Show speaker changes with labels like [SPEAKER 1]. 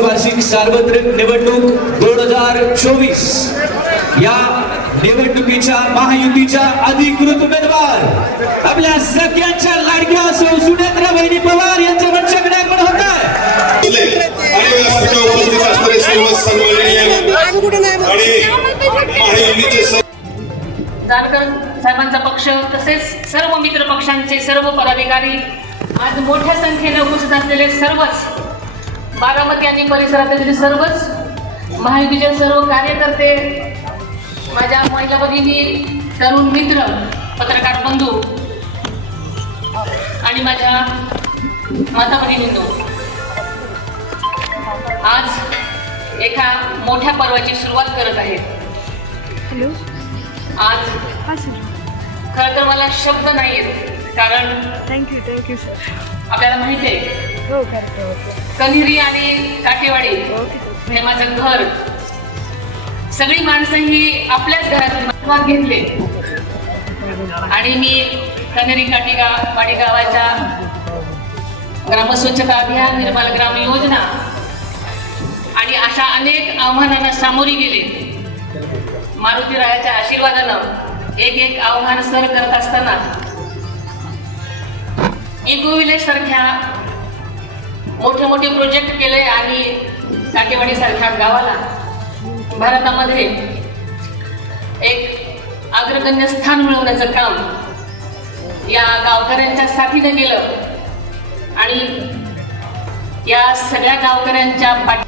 [SPEAKER 1] वार्षिक सार्वत्रिक निवडणूक दोन हजार चोवीस. या निवडणुकीच्या महायुतीच्या अधिकृत उमेदवार आपल्या सगळ्यांच्या लाडक्या सौ सुनेंद्र वहिनी पवार यांचं वंशकडे आपण होत आहे.
[SPEAKER 2] जानकर साहेबांचा पक्ष तसेच सर्व मित्र पक्षांचे सर्व पदाधिकारी आज मोठ्या संख्येने उपस्थित असलेले सर्वच बारामती आणि परिसरातील सर्वच महायुतीचे सर्व कार्यकर्ते माझ्या महिला भगिनी तरुण मित्र पत्रकार बंधू आणि माझ्या माता भगिनींनो आज एका मोठ्या पर्वाची सुरुवात करत आहे. आज खरं तर मला शब्द नाही आहेत कारण
[SPEAKER 3] थँक्यू थँक्यू सर
[SPEAKER 2] आपल्याला माहिती आहे
[SPEAKER 3] हो करतो
[SPEAKER 2] कन्हेरी आणि काठेवाडी
[SPEAKER 3] ओके.
[SPEAKER 2] हे माझं घर. सगळी माणसं ही आपल्याच घरातून महत्वात घेतले. आणि मी कन्हेरी काठी गा वाडी गावाच्या ग्रामस्वच्छता अभियान निर्मल ग्राम योजना आणि अशा अनेक आव्हानांना सामोरी गेले. मारुती रायाच्या आशीर्वादानं एक एक आव्हान सर करत असताना इको विलेज सारख्या मोठे मोठे प्रोजेक्ट केले आणि साठेवाडीसारख्या गावाला भारतामध्ये एक अग्रगण्य स्थान मिळवण्याचं काम या गावकऱ्यांच्या साथीनं केलं. आणि या सगळ्या गावकऱ्यांच्या पाठी